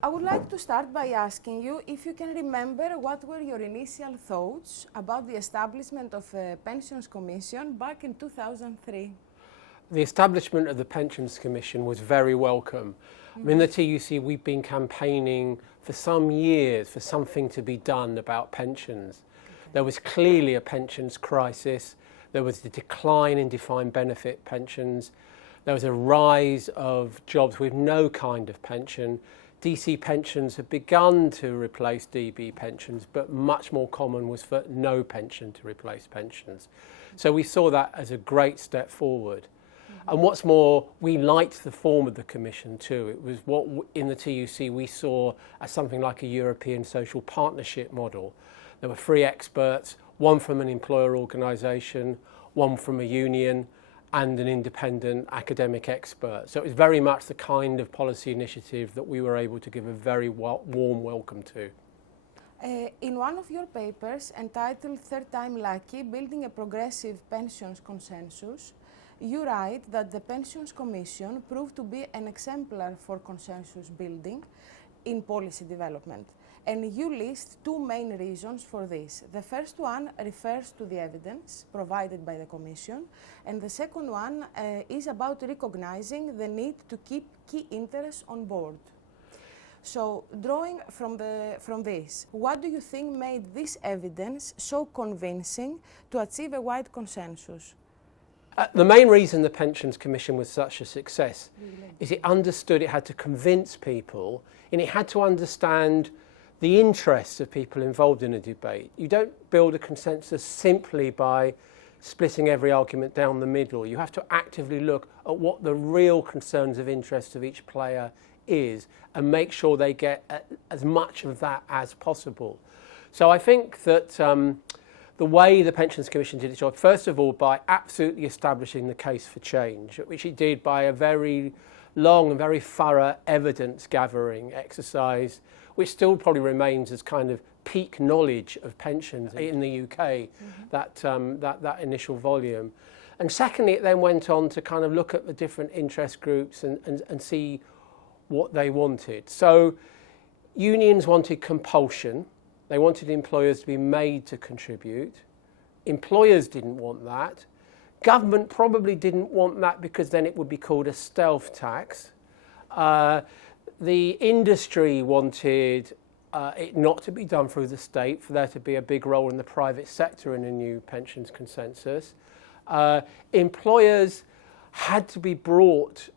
I would like to start by asking you if you can remember what were your initial thoughts about the establishment of a Pensions Commission back in 2003? The establishment of the Pensions Commission was very welcome. I mean, the TUC, we've been campaigning for some years for something to be done about pensions. There was clearly a pensions crisis. There was the decline in defined benefit pensions. There was a rise of jobs with no kind of pension. DC pensions had begun to replace DB pensions, but much more common was for no pension to replace pensions. So we saw that as a great step forward. And what's more, we liked the form of the commission too. It was what in the TUC we saw as something like a European social partnership model. There were 3 experts, one from an employer organisation, one from a union, and an independent academic expert. So it was very much the kind of policy initiative that we were able to give a very warm welcome to. In one of your papers entitled Third Time Lucky, Building a Progressive Pensions Consensus, you write that the Pensions Commission proved to be an exemplar for consensus building in policy development. And you list 2 main reasons for this. The first one refers to the evidence provided by the Commission, and the second one is about recognizing the need to keep key interests on board. So, drawing from this, what do you think made this evidence so convincing to achieve a wide consensus? The main reason the Pensions Commission was such a success is it understood it had to convince people, and it had to understand the interests of people involved in a debate. You don't build a consensus simply by splitting every argument down the middle. You have to actively look at what the real concerns of interest of each player is and make sure they get as much of that as possible. So I think that the way the Pensions Commission did its job, first of all, by absolutely establishing the case for change, which it did by a very long and very thorough evidence gathering exercise, which still probably remains as kind of peak knowledge of pensions in the UK, that initial volume. And secondly, it then went on to kind of look at the different interest groups and see what they wanted. So unions wanted compulsion. They wanted employers to be made to contribute. Employers didn't want that. Government probably didn't want that because then it would be called a stealth tax. The industry wanted it not to be done through the state, for there to be a big role in the private sector in a new pensions consensus. Employers had to be brought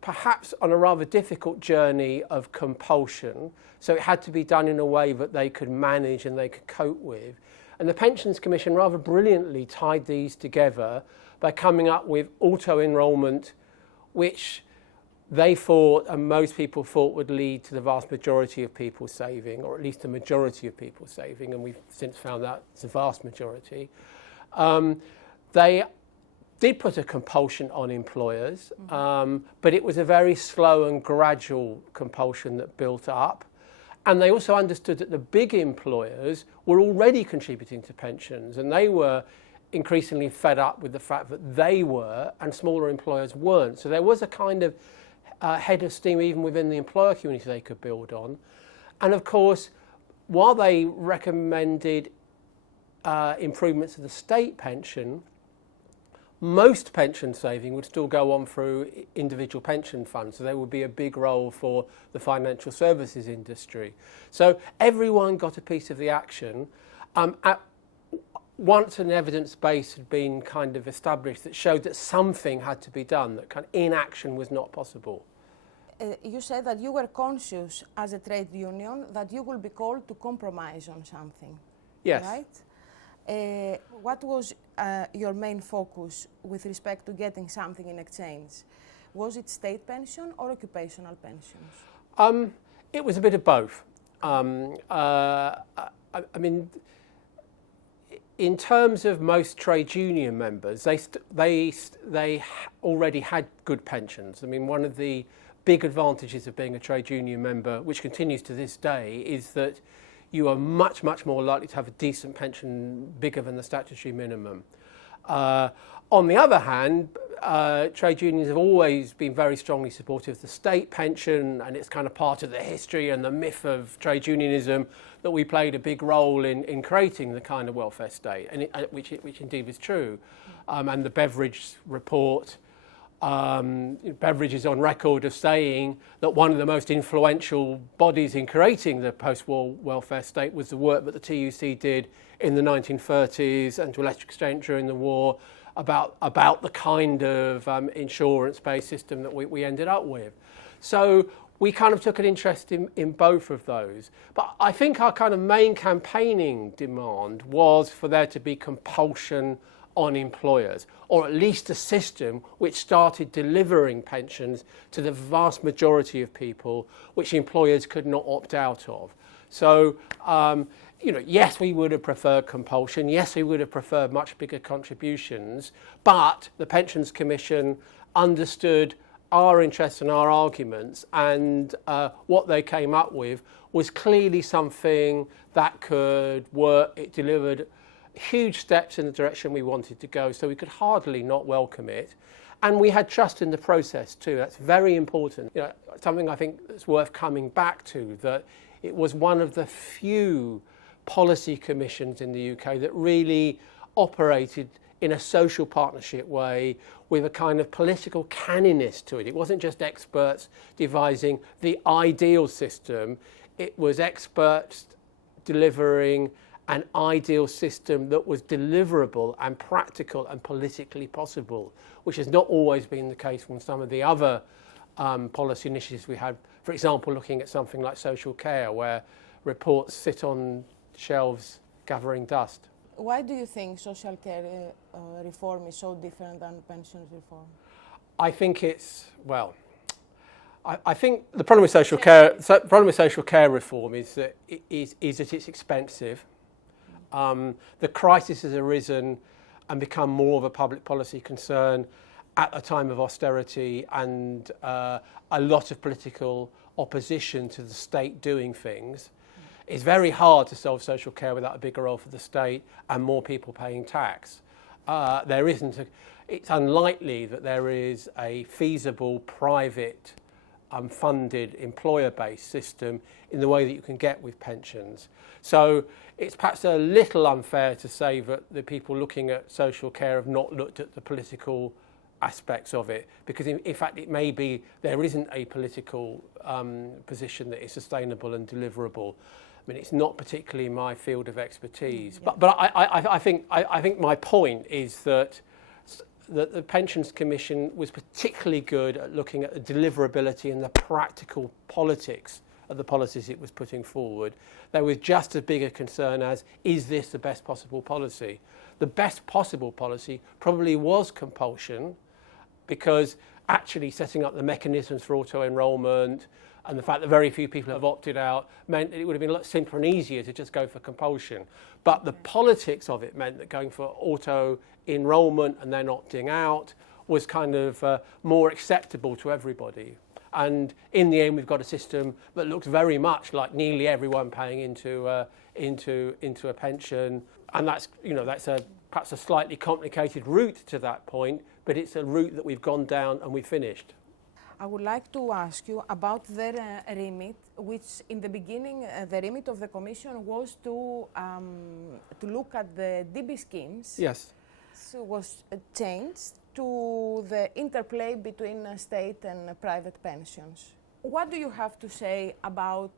perhaps on a rather difficult journey of compulsion, so it had to be done in a way that they could manage and they could cope with. And the Pensions Commission rather brilliantly tied these together by coming up with auto-enrolment, which they thought, and most people thought, would lead to the vast majority of people saving, or at least the majority of people saving, and we've since found that it's a vast majority. They did put a compulsion on employers, but it was a very slow and gradual compulsion that built up. And they also understood that the big employers were already contributing to pensions, and they were increasingly fed up with the fact that they were and smaller employers weren't. So there was a kind of head of steam even within the employer community they could build on. And of course, while they recommended improvements to the state pension, most pension saving would still go on through individual pension funds. So there would be a big role for the financial services industry. So everyone got a piece of the action. Once an evidence base had been kind of established that showed that something had to be done, that kind of inaction was not possible. You said that you were conscious as a trade union that you will be called to compromise on something. Yes. Right? What was your main focus with respect to getting something in exchange? Was it state pension or occupational pensions? It was a bit of both. I mean, in terms of most trade union members, they already had good pensions. I mean, one of the big advantages of being a trade union member, which continues to this day, is that you are much, much more likely to have a decent pension bigger than the statutory minimum. On the other hand, trade unions have always been very strongly supportive of the state pension, and it's kind of part of the history and the myth of trade unionism that we played a big role in creating the kind of welfare state, and which indeed is true. And the Beveridge report, Beveridge is on record of saying that one of the most influential bodies in creating the post-war welfare state was the work that the TUC did in the 1930s and to a lesser extent during the war about the kind of insurance-based system that we ended up with. So we kind of took an interest in both of those. But I think our kind of main campaigning demand was for there to be compulsion on employers, or at least a system which started delivering pensions to the vast majority of people which employers could not opt out of. So, yes, we would have preferred compulsion. Yes, we would have preferred much bigger contributions. But the Pensions Commission understood our interests and our arguments, and what they came up with was clearly something that could work. It delivered huge steps in the direction we wanted to go, so we could hardly not welcome it. And we had trust in the process too. That's very important. Something I think that's worth coming back to, that it was one of the few policy commissions in the UK that really operated in a social partnership way with a kind of political canniness to it. It wasn't just experts devising the ideal system, it was experts delivering an ideal system that was deliverable and practical and politically possible, which has not always been the case from some of the other policy initiatives we had. For example, looking at something like social care, where reports sit on shelves gathering dust. Why do you think social care reform is so different than pensions reform? I think it's, I think the problem with social care reform is that it's expensive. The crisis has arisen and become more of a public policy concern at a time of austerity and a lot of political opposition to the state doing things. It's very hard to solve social care without a bigger role for the state and more people paying tax. It's unlikely that there is a feasible private funded employer-based system in the way that you can get with pensions. So it's perhaps a little unfair to say that the people looking at social care have not looked at the political aspects of it, because in fact it may be there isn't a political position that is sustainable and deliverable. I mean, it's not particularly my field of expertise, but I think my point is that the Pensions Commission was particularly good at looking at the deliverability and the practical politics of the policies it was putting forward. There was just as big a concern as, is this the best possible policy? The best possible policy probably was compulsion, because actually setting up the mechanisms for auto-enrolment and the fact that very few people have opted out meant that it would have been a lot simpler and easier to just go for compulsion. But the politics of it meant that going for auto-enrolment and then opting out was kind of more acceptable to everybody. And in the end, we've got a system that looks very much like nearly everyone paying into a pension, and that's perhaps a slightly complicated route to that point, but it's a route that we've gone down and we've finished. I would like to ask you about their remit, which in the beginning, the remit of the Commission was to look at the DB schemes. Yes. So it was changed to the interplay between state and private pensions. What do you have to say about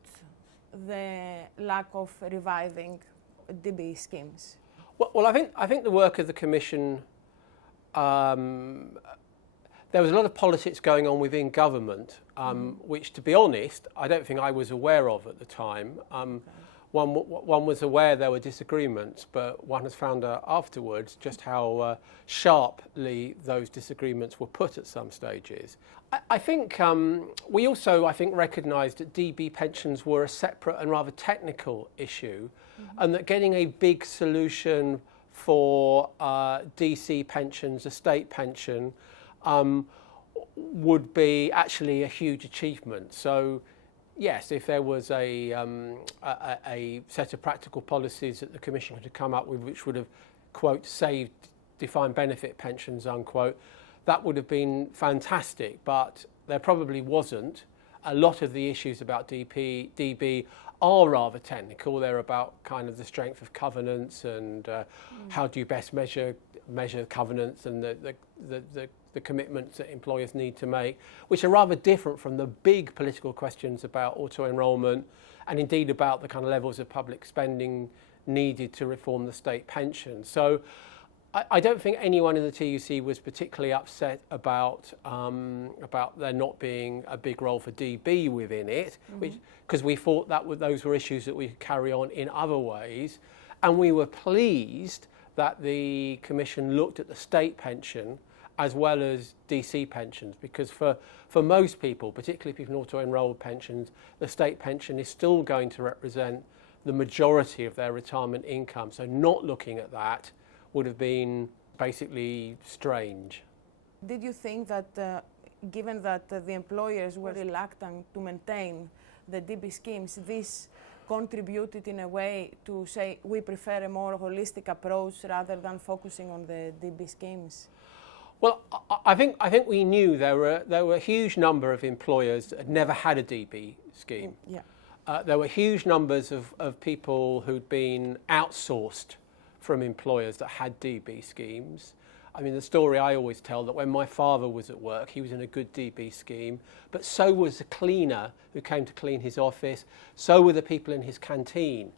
the lack of reviving DB schemes? Well, I think the work of the Commission, there was a lot of politics going on within government, which, to be honest, I don't think I was aware of at the time. One was aware there were disagreements, but one has found out afterwards just how sharply those disagreements were put at some stages. I think we also, recognised that DB pensions were a separate and rather technical issue, and that getting a big solution for DC pensions, a state pension, would be actually a huge achievement. So yes, if there was a set of practical policies that the Commission had to come up with which would have, quote, saved defined benefit pensions, unquote, that would have been fantastic, but there probably wasn't. A lot of the issues about DB are rather technical. They're about kind of the strength of covenants and how do you best measure covenants and the commitments that employers need to make, which are rather different from the big political questions about auto-enrolment and indeed about the kind of levels of public spending needed to reform the state pension. So I don't think anyone in the TUC was particularly upset about there not being a big role for DB within it, because we thought that those were issues that we could carry on in other ways, and we were pleased that the Commission looked at the state pension as well as DC pensions, because for most people, particularly people in auto-enrolled pensions, the state pension is still going to represent the majority of their retirement income. So not looking at that would have been basically strange. Did you think that, given that the employers were reluctant to maintain the DB schemes, this contributed in a way to say we prefer a more holistic approach rather than focusing on the DB schemes? Well, I think we knew there were a huge number of employers that had never had a DB scheme. There were huge numbers of people who'd been outsourced from employers that had DB schemes. I mean, the story I always tell that when my father was at work, he was in a good DB scheme, but so was the cleaner who came to clean his office, so were the people in his canteen.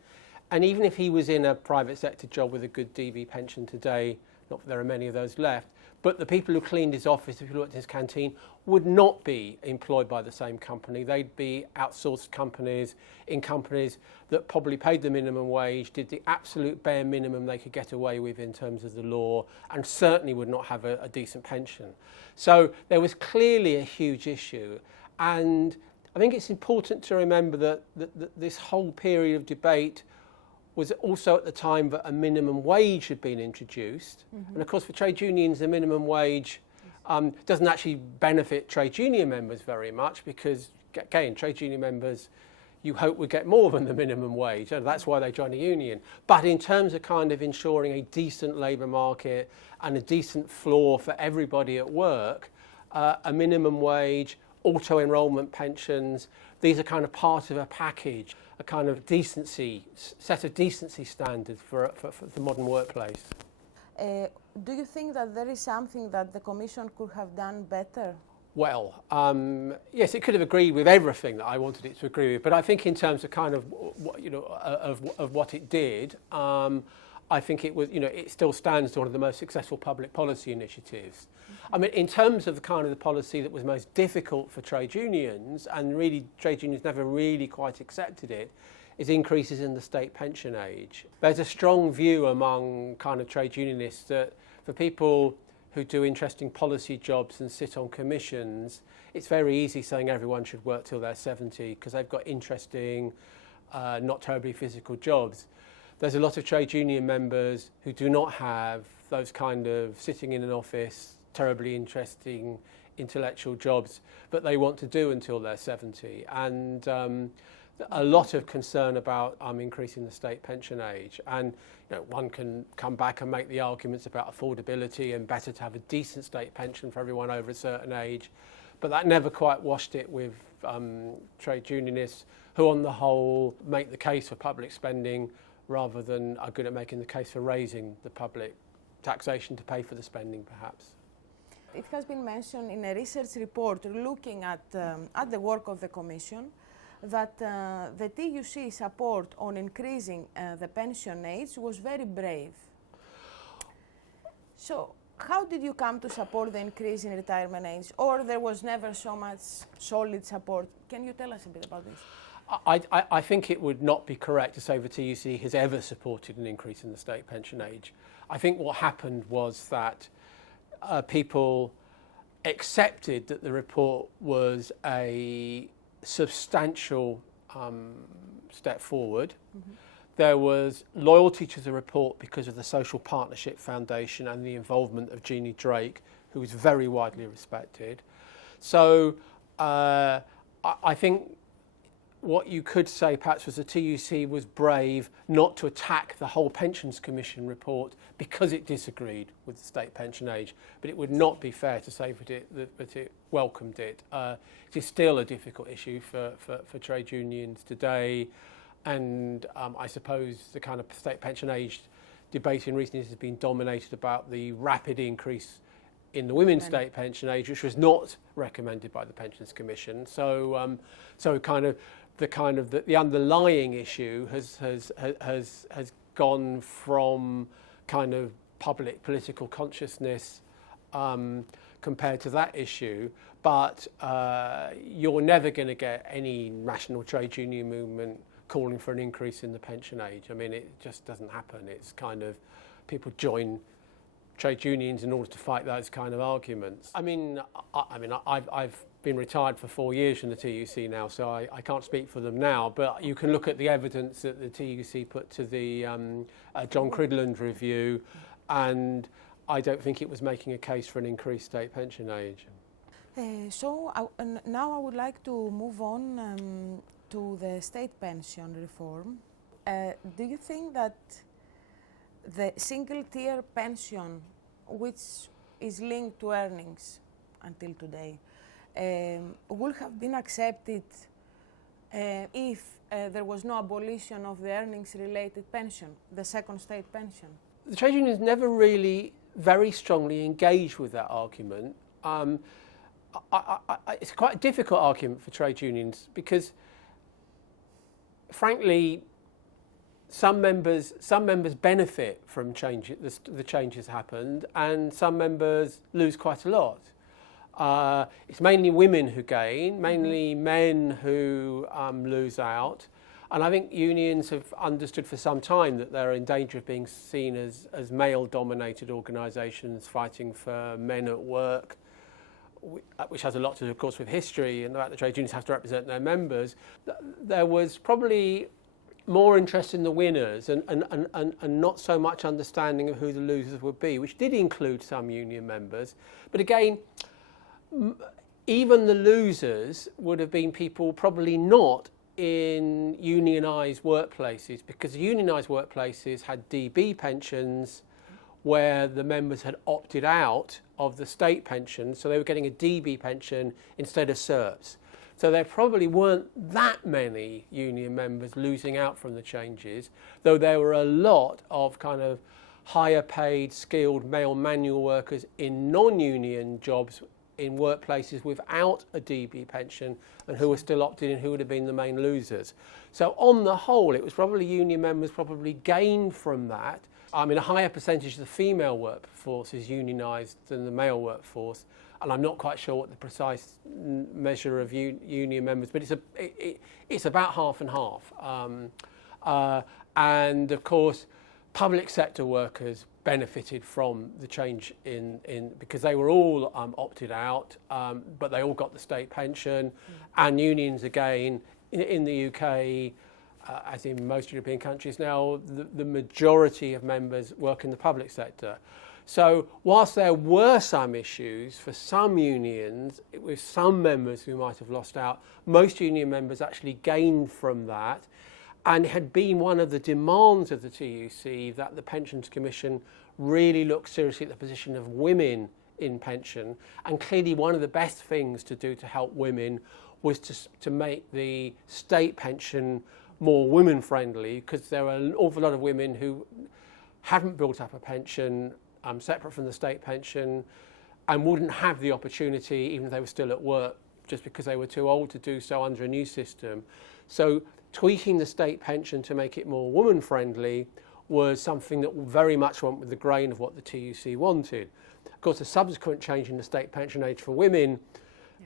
And even if he was in a private sector job with a good DB pension today, not that there are many of those left, but the people who cleaned his office, the people who worked in his canteen, would not be employed by the same company. They'd be outsourced companies, in companies that probably paid the minimum wage, did the absolute bare minimum they could get away with in terms of the law, and certainly would not have a decent pension. So there was clearly a huge issue. And I think it's important to remember that this whole period of debate was also at the time that a minimum wage had been introduced. And of course for trade unions, the minimum wage doesn't actually benefit trade union members very much, because again, trade union members you hope would get more than the minimum wage, and that's why they join a union. But in terms of kind of ensuring a decent labour market and a decent floor for everybody at work, a minimum wage, auto-enrolment pensions, these are kind of part of a package, a kind of set of decency standards for the modern workplace. Do you think that there is something that the Commission could have done better? Well, yes, it could have agreed with everything that I wanted it to agree with, but I think in terms of kind of of what it did, I think it was, it still stands as one of the most successful public policy initiatives. I mean, in terms of the kind of the policy that was most difficult for trade unions, and really trade unions never really quite accepted it, is increases in the state pension age. There's a strong view among kind of trade unionists that for people who do interesting policy jobs and sit on commissions, it's very easy saying everyone should work till they're 70 because they've got interesting, not terribly physical jobs. There's a lot of trade union members who do not have those kind of sitting in an office, terribly interesting intellectual jobs that they want to do until they're 70. And a lot of concern about increasing the state pension age. And one can come back and make the arguments about affordability and better to have a decent state pension for everyone over a certain age. But that never quite washed it with trade unionists who on the whole make the case for public spending rather than are good at making the case for raising the public taxation to pay for the spending, perhaps. It has been mentioned in a research report looking at the work of the Commission that the TUC support on increasing the pension age was very brave. So, how did you come to support the increase in retirement age, or there was never so much solid support? Can you tell us a bit about this? I think it would not be correct to say the TUC has ever supported an increase in the state pension age. I think what happened was that people accepted that the report was a substantial step forward. There was loyalty to the report because of the Social Partnership Foundation and the involvement of Jeannie Drake, who is very widely respected. So I think what you could say perhaps was the TUC was brave not to attack the whole Pensions Commission report because it disagreed with the state pension age, but it would not be fair to say that it welcomed it. It is still a difficult issue for trade unions today, and I suppose the kind of state pension age debate in recent years has been dominated about the rapid increase in the women's state pension age, which was not recommended by the Pensions Commission. So the underlying issue has gone from kind of public political consciousness compared to that issue. But you're never going to get any national trade union movement calling for an increase in the pension age. I mean, it just doesn't happen. It's kind of people join trade unions in order to fight those kind of arguments. I've been retired for 4 years from the TUC now, so I can't speak for them now, but you can look at the evidence that the TUC put to the John Cridland review, and I don't think it was making a case for an increased state pension age. Now I would like to move on to the state pension reform. Do you think that the single-tier pension, which is linked to earnings until today, would have been accepted if there was no abolition of the earnings-related pension, the second state pension? The trade unions never really very strongly engaged with that argument. It's quite a difficult argument for trade unions because, frankly, some members benefit from change. The changes happened, and some members lose quite a lot. It's mainly women who gain, mainly men who lose out, and I think unions have understood for some time that they're in danger of being seen as male-dominated organisations fighting for men at work, which has a lot to do, of course, with history and the fact that trade unions have to represent their members. There was probably more interest in the winners and not so much understanding of who the losers would be, which did include some union members. But again, even the losers would have been people probably not in unionised workplaces, because unionised workplaces had DB pensions where the members had opted out of the state pension, so they were getting a DB pension instead of SERPs. So there probably weren't that many union members losing out from the changes, though there were a lot of kind of higher paid, skilled male manual workers in non-union jobs in workplaces without a DB pension and who were still opted in, who would have been the main losers. So on the whole, it was probably union members probably gained from that. I mean, a higher percentage of the female workforce is unionised than the male workforce, and I'm not quite sure what the precise measure of union members, but it's about half and half. And of course, public sector workers benefited from the change in because they were all opted out, but they all got the state pension, and unions again in the UK. As in most European countries now, the majority of members work in the public sector. So whilst there were some issues for some unions, with some members who might have lost out, most union members actually gained from that, and it had been one of the demands of the TUC that the Pensions Commission really look seriously at the position of women in pension, and clearly one of the best things to do to help women was to make the state pension more women friendly, because there are an awful lot of women who haven't built up a pension separate from the state pension and wouldn't have the opportunity even if they were still at work, just because they were too old to do so under a new system. So tweaking the state pension to make it more woman friendly was something that very much went with the grain of what the TUC wanted. Of course, the subsequent change in the state pension age for women,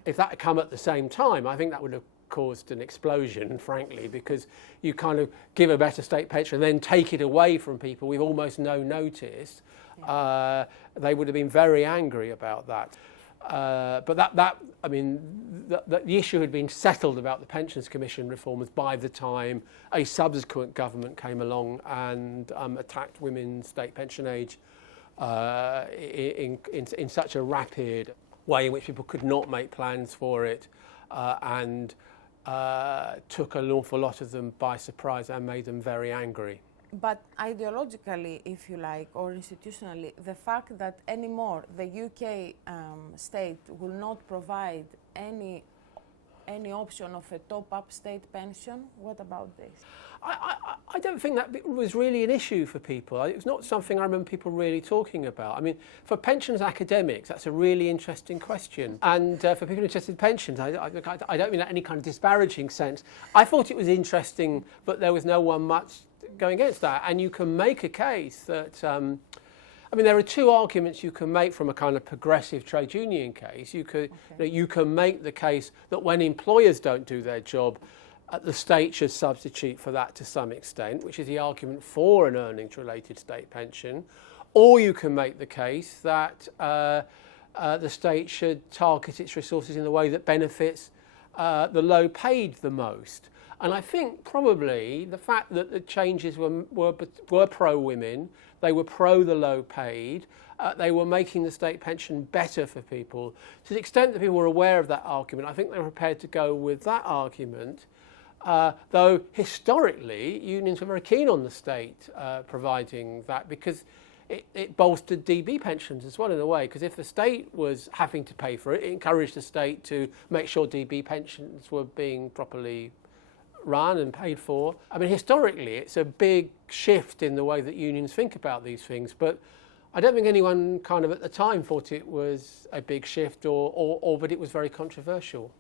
if that had come at the same time, I think that would have caused an explosion, frankly, because you kind of give a better state pension and then take it away from people with almost no notice. They would have been very angry about that. But the issue had been settled about the Pensions Commission reforms by the time a subsequent government came along and attacked women's state pension age in such a rapid way in which people could not make plans for it, and took an awful lot of them by surprise and made them very angry. But ideologically, if you like, or institutionally, the fact that anymore the UK state will not provide any option of a top-up state pension, what about this? I don't think that was really an issue for people. It's not something I remember people really talking about. I mean, for pensions academics, that's a really interesting question. And for people interested in pensions, I don't mean that in any kind of disparaging sense. I thought it was interesting, but there was no one much going against that. And you can make a case that, I mean, there are two arguments you can make from a kind of progressive trade union case. You can make the case that when employers don't do their job, the state should substitute for that to some extent, which is the argument for an earnings-related state pension. Or you can make the case that the state should target its resources in the way that benefits the low-paid the most. And I think probably the fact that the changes were pro-women, they were pro the low-paid, they were making the state pension better for people. To the extent that people were aware of that argument, I think they were prepared to go with that argument. Though historically, unions were very keen on the state providing that because it bolstered DB pensions as well in a way, because if the state was having to pay for it, it encouraged the state to make sure DB pensions were being properly run and paid for. I mean, historically, it's a big shift in the way that unions think about these things, but I don't think anyone kind of at the time thought it was a big shift or that it was very controversial.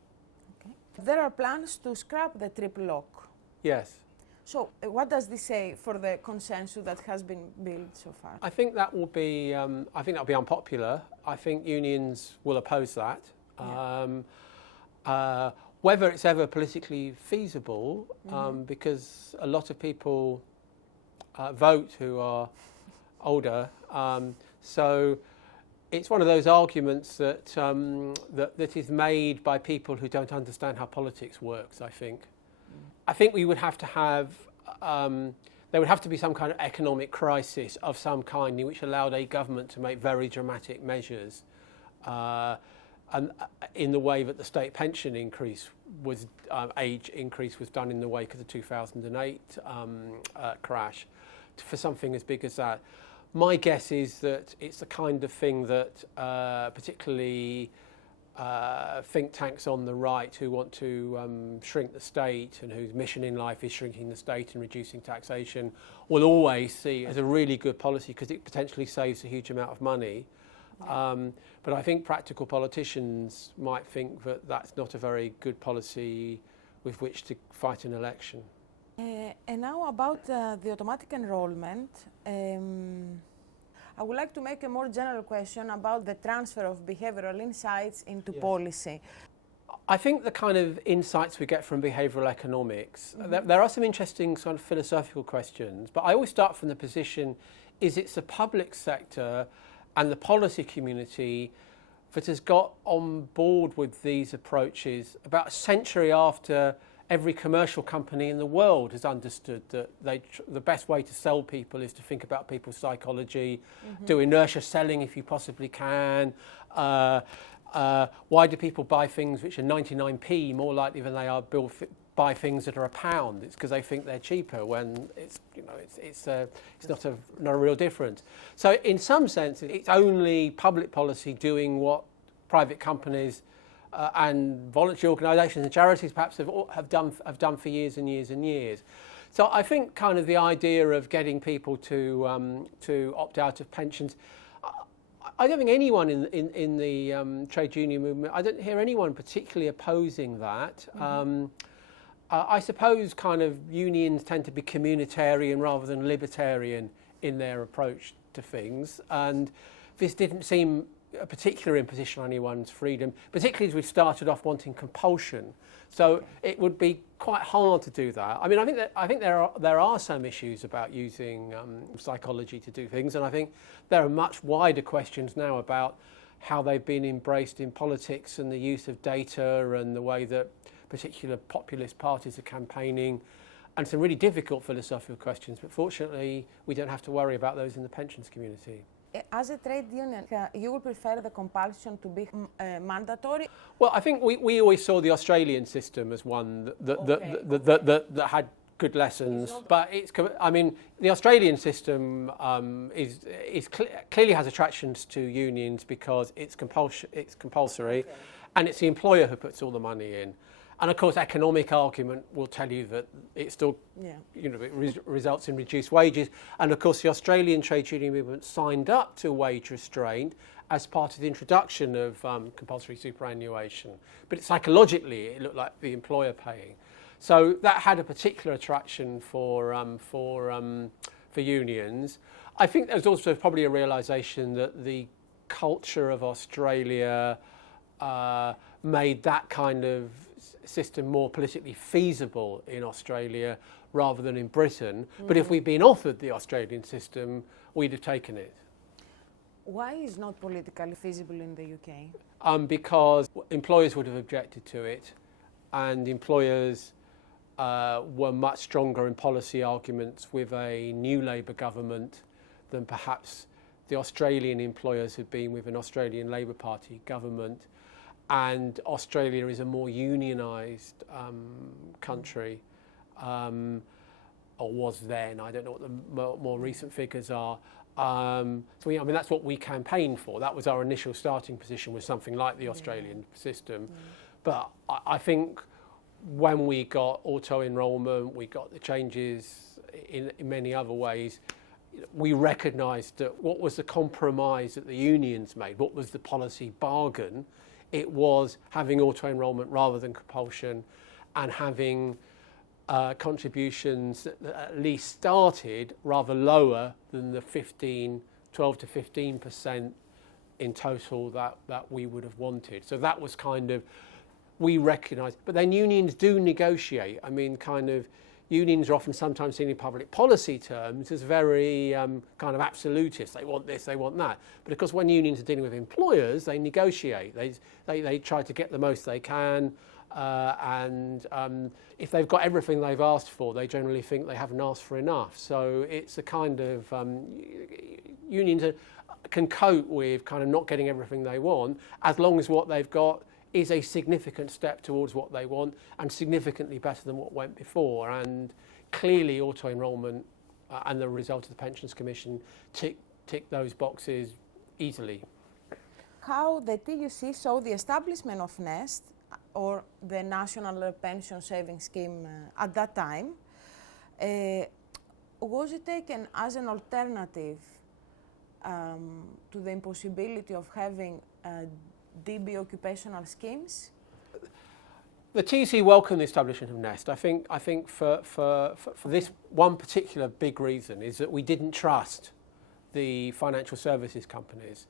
There are plans to scrap the triple lock. Yes. So what does this say for the consensus that has been built so far? I think that will be. I think that will be unpopular. I think unions will oppose that. Yeah. Whether it's ever politically feasible, because a lot of people vote who are older, so. It's one of those arguments that that is made by people who don't understand how politics works, I think. I think we would have to have, there would have to be some kind of economic crisis of some kind in which allowed a government to make very dramatic measures and in the way that the state pension increase was, age increase was done in the wake of the 2008 crash, for something as big as that. My guess is that it's the kind of thing that particularly think tanks on the right who want to shrink the state and whose mission in life is shrinking the state and reducing taxation will always see as a really good policy because it potentially saves a huge amount of money. But I think practical politicians might think that that's not a very good policy with which to fight an election. And now about the automatic enrollment, I would like to make a more general question about the transfer of behavioral insights into policy. I think the kind of insights we get from behavioural economics, there are some interesting sort of philosophical questions, but I always start from the position, is it's the public sector and the policy community that has got on board with these approaches about a century after every commercial company in the world has understood that the best way to sell people is to think about people's psychology, do inertia selling if you possibly can. Why do people buy things which are 99p more likely than they are buy things that are £1? It's because they think they're cheaper when it's not a real difference. So in some sense, it's only public policy doing what private companies and voluntary organisations and charities perhaps have done for years and years and years. So I think kind of the idea of getting people to opt out of pensions, I don't think anyone in the trade union movement, I don't hear anyone particularly opposing that. I suppose kind of unions tend to be communitarian rather than libertarian in their approach to things, and this didn't seem a particular imposition on anyone's freedom, particularly as we started off wanting compulsion. So it would be quite hard to do that. I mean, I think there are some issues about using psychology to do things, and I think there are much wider questions now about how they've been embraced in politics and the use of data and the way that particular populist parties are campaigning, and some really difficult philosophical questions. But fortunately, we don't have to worry about those in the pensions community. As a trade union, you would prefer the compulsion to be mandatory? Well, I think we always saw the Australian system as one that had good lessons, but I mean, the Australian system clearly has attractions to unions because it's compulsory, and it's the employer who puts all the money in. And of course, economic argument will tell you that it still, it results in reduced wages. And of course, the Australian trade union movement signed up to wage restraint as part of the introduction of compulsory superannuation. But psychologically, it looked like the employer paying. So that had a particular attraction for unions. I think there's also probably a realisation that the culture of Australia made that kind of system more politically feasible in Australia rather than in Britain. But if we'd been offered the Australian system, we'd have taken it. Why is not politically feasible in the UK? Because employers would have objected to it, and employers were much stronger in policy arguments with a new Labour government than perhaps the Australian employers have been with an Australian Labour Party government. And Australia is a more unionised country, or was then. I don't know what the more recent figures are. I mean, that's what we campaigned for. That was our initial starting position, was something like the Australian system. But I think when we got auto-enrolment, we got the changes in many other ways, we recognised that what was the compromise that the unions made, what was the policy bargain. It was having auto-enrolment rather than compulsion, and having contributions that at least started rather lower than the 12 to 15% in total that we would have wanted. So that was kind of, we recognised. But then unions do negotiate. I mean, kind of, unions are often sometimes seen in public policy terms as very kind of absolutist. They want this, they want that. But of course, when unions are dealing with employers, they negotiate. They try to get the most they can. And if they've got everything they've asked for, they generally think they haven't asked for enough. So it's a kind of, unions can cope with kind of not getting everything they want, as long as what they've got is a significant step towards what they want and significantly better than what went before. And clearly auto-enrolment and the result of the Pensions Commission tick those boxes easily. How the TUC saw the establishment of NEST, or the National Pension Savings Scheme at that time, was it taken as an alternative to the impossibility of having DB occupational schemes? The TUC welcomed the establishment of NEST. I think for this one particular big reason is that we didn't trust the financial services companies.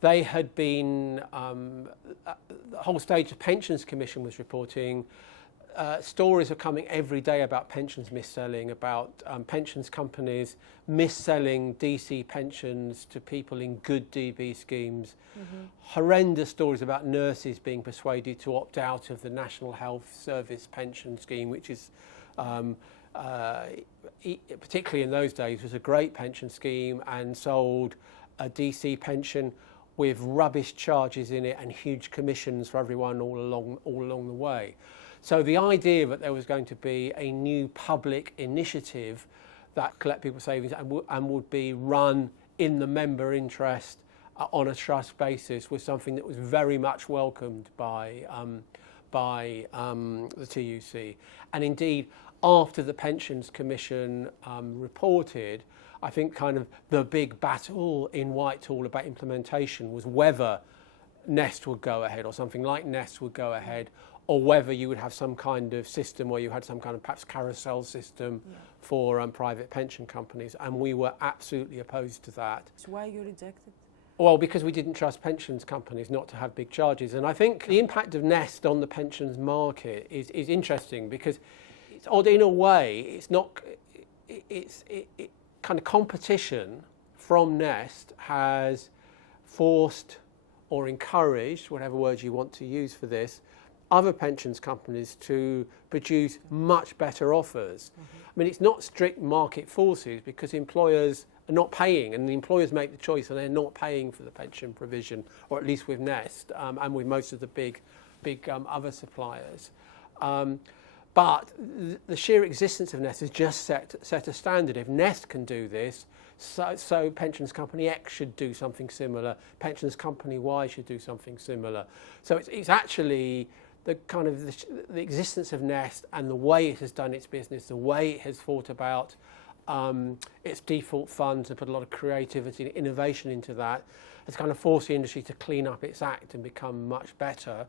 They had been, the whole stage of Pensions Commission was reporting, stories are coming every day about pensions mis-selling, about pensions companies mis-selling DC pensions to people in good DB schemes. Horrendous stories about nurses being persuaded to opt out of the National Health Service pension scheme, which is, particularly in those days, was a great pension scheme, and sold a DC pension with rubbish charges in it and huge commissions for everyone all along the way. So the idea that there was going to be a new public initiative that collect people's savings and would be run in the member interest on a trust basis was something that was very much welcomed by the TUC. And indeed, after the Pensions Commission reported, I think kind of the big battle in Whitehall about implementation was whether NEST would go ahead, or something like NEST would go ahead, or whether you would have some kind of system where you had some kind of perhaps carousel system for private pension companies. And we were absolutely opposed to that. So why you rejected? Well, because we didn't trust pensions companies not to have big charges. And I think the impact of NEST on the pensions market is interesting, because it's odd in a way. It's not, it kind of competition from NEST has forced or encouraged, whatever words you want to use for this, other pensions companies to produce much better offers. I mean, it's not strict market forces, because employers are not paying, and the employers make the choice and they're not paying for the pension provision, or at least with Nest and with most of the big other suppliers. But the sheer existence of Nest has just set a standard. If Nest can do this, so Pensions Company X should do something similar. Pensions Company Y should do something similar. So it's actually the kind of the existence of Nest and the way it has done its business, the way it has thought about its default funds and put a lot of creativity and innovation into that, has kind of forced the industry to clean up its act and become much better.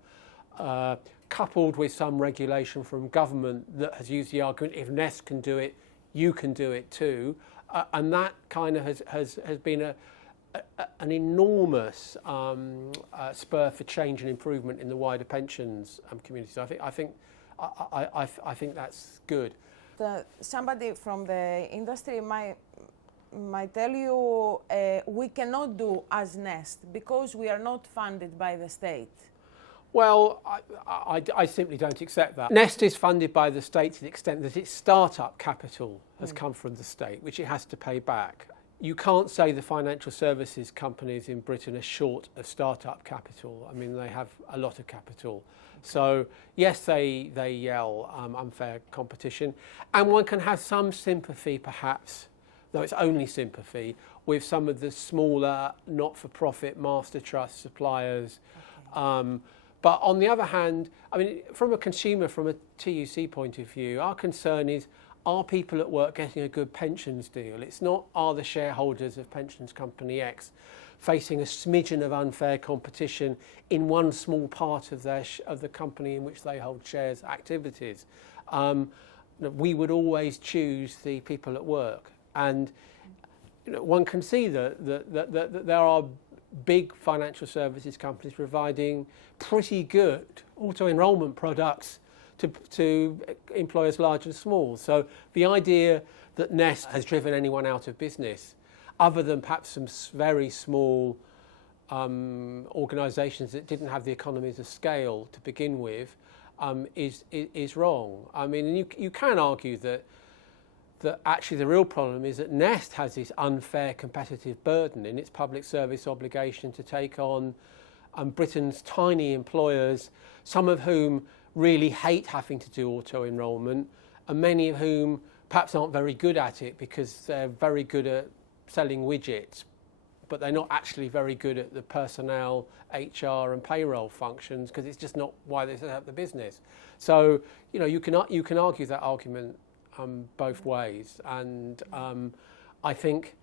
Coupled with some regulation from government that has used the argument, if Nest can do it, you can do it too. And that kind of has been an enormous spur for change and improvement in the wider pensions community. So I think that's good. Somebody from the industry might tell you we cannot do as Nest because we are not funded by the state. Well, I simply don't accept that. Nest is funded by the state to the extent that its start-up capital has come from the state, which it has to pay back. You can't say the financial services companies in Britain are short of start-up capital. I mean, they have a lot of capital. So, yes, they yell unfair competition. And one can have some sympathy, perhaps, though it's only sympathy, with some of the smaller, not-for-profit master trust suppliers. But on the other hand, I mean, from a consumer, from a TUC point of view, our concern is, are people at work getting a good pensions deal? It's not, are the shareholders of Pensions Company X facing a smidgen of unfair competition in one small part of the company in which they hold shares activities. We would always choose the people at work. And one can see that there are big financial services companies providing pretty good auto-enrolment products to employers large and small. So the idea that Nest has driven anyone out of business, other than perhaps some very small organisations that didn't have the economies of scale to begin with, is wrong. I mean, you can argue that actually the real problem is that Nest has this unfair competitive burden in its public service obligation to take on Britain's tiny employers, some of whom really hate having to do auto-enrolment, and many of whom perhaps aren't very good at it because they're very good at selling widgets, but they're not actually very good at the personnel, HR and payroll functions because it's just not why they set up the business. So, you can argue that argument both ways, and I think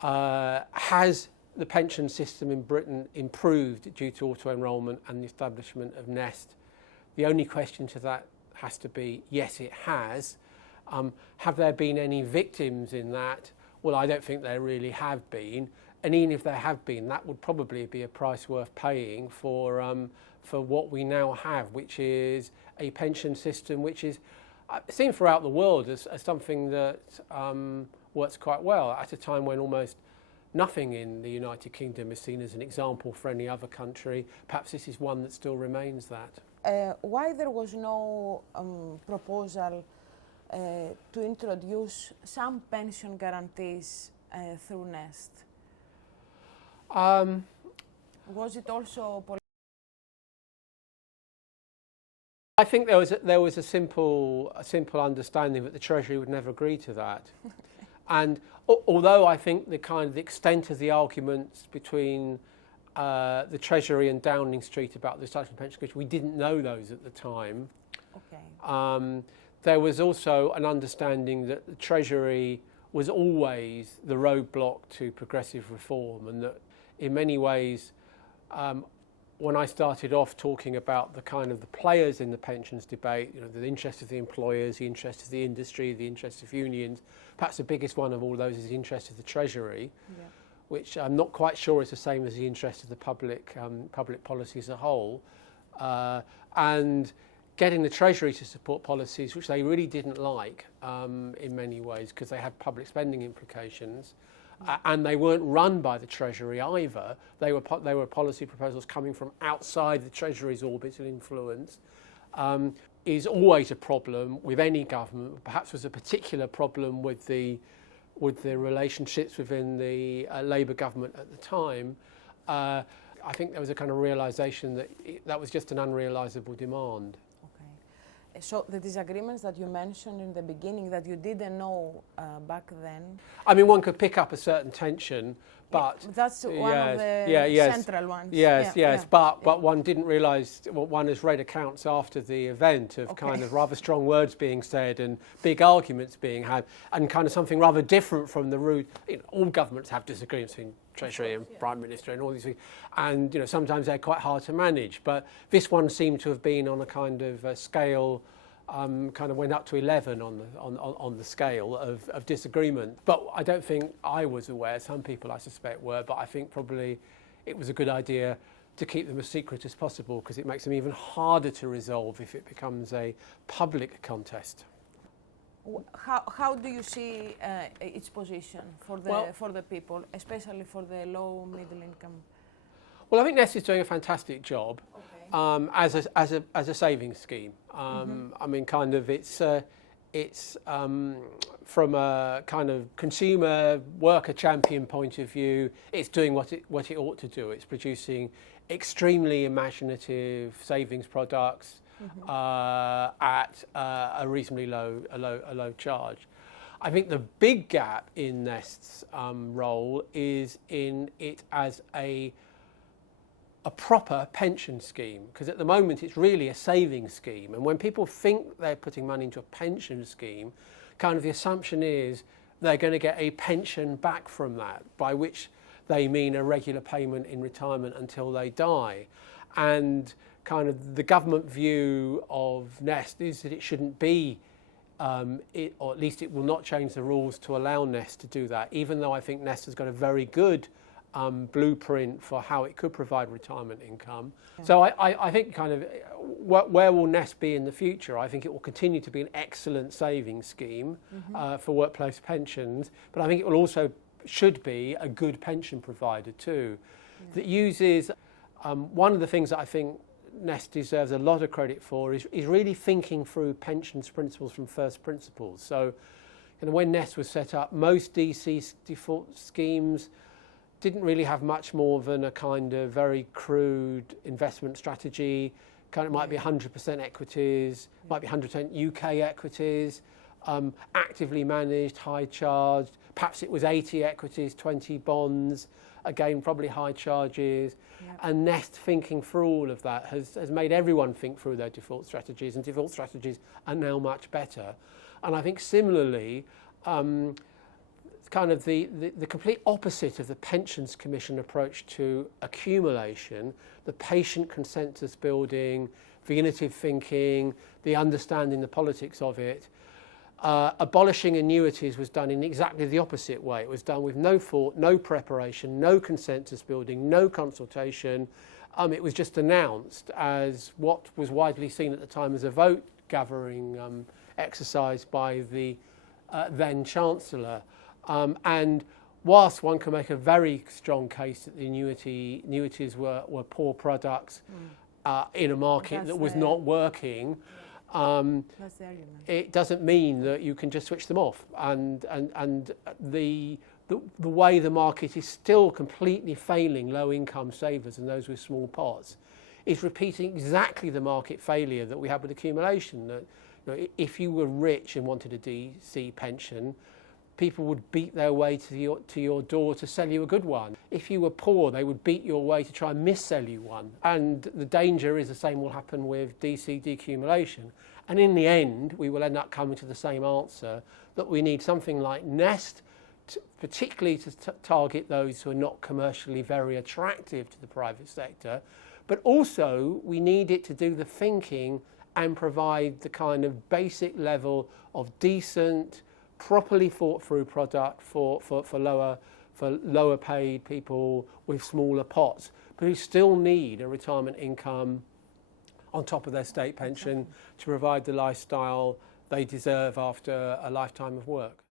has the pension system in Britain improved due to auto-enrolment and the establishment of Nest? The only question to that has to be, yes, it has. Have there been any victims in that? Well, I don't think there really have been. And even if there have been, that would probably be a price worth paying for what we now have, which is a pension system which is seen throughout the world as something that works quite well at a time when almost nothing in the United Kingdom is seen as an example for any other country. Perhaps this is one that still remains that. Why there was no proposal to introduce some pension guarantees through Nest? Was it also I think there was a simple understanding that the Treasury would never agree to that. And although I think the extent of the arguments between the Treasury and Downing Street about the establishment pension commission, we didn't know those at the time. Okay. There was also an understanding that the Treasury was always the roadblock to progressive reform, and that in many ways, when I started off talking about the kind of the players in the pensions debate, the interest of the employers, the interest of the industry, the interest of unions, perhaps the biggest one of all those is the interest of the Treasury, which I'm not quite sure is the same as the interest of the public policy as a whole, and getting the Treasury to support policies which they really didn't like in many ways because they had public spending implications. And they weren't run by the Treasury either. They were policy proposals coming from outside the Treasury's orbit of influence. Is always a problem with any government. Perhaps was a particular problem with the with the relationships within the Labour government at the time, I think there was a kind of realisation that that was just an unrealisable demand. Okay. So the disagreements that you mentioned in the beginning that you didn't know back then? I mean, one could pick up a certain tension, but... That's one of the central ones. Yes, but one didn't realise, well, one has read accounts after the event of kind of rather strong words being said and big arguments being had, and kind of something rather different from the route. All governments have disagreements between Treasury and Prime Minister and all these things, and sometimes they're quite hard to manage, but this one seemed to have been on a kind of scale, kind of went up to 11 on the scale of disagreement. But I don't think I was aware, some people I suspect were, but I think probably it was a good idea to keep them as secret as possible, because it makes them even harder to resolve if it becomes a public contest. How do you see its position for the people, especially for the low middle income? Well, I think Nest is doing a fantastic job as a savings scheme. I mean, kind of it's from a kind of consumer worker champion point of view, it's doing what it ought to do. It's producing extremely imaginative savings products at a reasonably low charge. I think the big gap in Nest's role is in it as a proper pension scheme, because at the moment it's really a savings scheme, and when people think they're putting money into a pension scheme, kind of the assumption is they're going to get a pension back from that, by which they mean a regular payment in retirement until they die. And kind of the government view of Nest is that it shouldn't be, or at least it will not change the rules to allow Nest to do that, even though I think Nest has got a very good blueprint for how it could provide retirement income. So I think kind of where will Nest be in the future? I think it will continue to be an excellent savings scheme for workplace pensions, but I think it will also should be a good pension provider too, that uses one of the things that I think Nest deserves a lot of credit for is really thinking through pensions principles from first principles. So when Nest was set up, most DC default schemes didn't really have much more than a kind of very crude investment strategy. Kind of might be 100% equities, might be 100% UK equities, actively managed, high charged. Perhaps it was 80 equities, 20 bonds, again probably high charges. And Nest thinking through all of that has made everyone think through their default strategies, and default strategies are now much better. And I think similarly, kind of the complete opposite of the Pensions Commission approach to accumulation, the patient consensus building, the innovative thinking, the understanding the politics of it, abolishing annuities was done in exactly the opposite way. It was done with no thought, no preparation, no consensus building, no consultation. It was just announced as what was widely seen at the time as a vote gathering exercise by the then Chancellor. And whilst one can make a very strong case that the annuities were poor products in a market that was not working, it doesn't mean that you can just switch them off. And the way the market is still completely failing low-income savers and those with small pots is repeating exactly the market failure that we had with accumulation. That if you were rich and wanted a DC pension, people would beat their way to your door to sell you a good one. If you were poor, they would beat your way to try and mis-sell you one. And the danger is the same will happen with DC decumulation. And in the end, we will end up coming to the same answer, that we need something like Nest, particularly to target those who are not commercially very attractive to the private sector, but also we need it to do the thinking and provide the kind of basic level of decent, properly thought through product for lower paid people with smaller pots, but who still need a retirement income on top of their state pension to provide the lifestyle they deserve after a lifetime of work.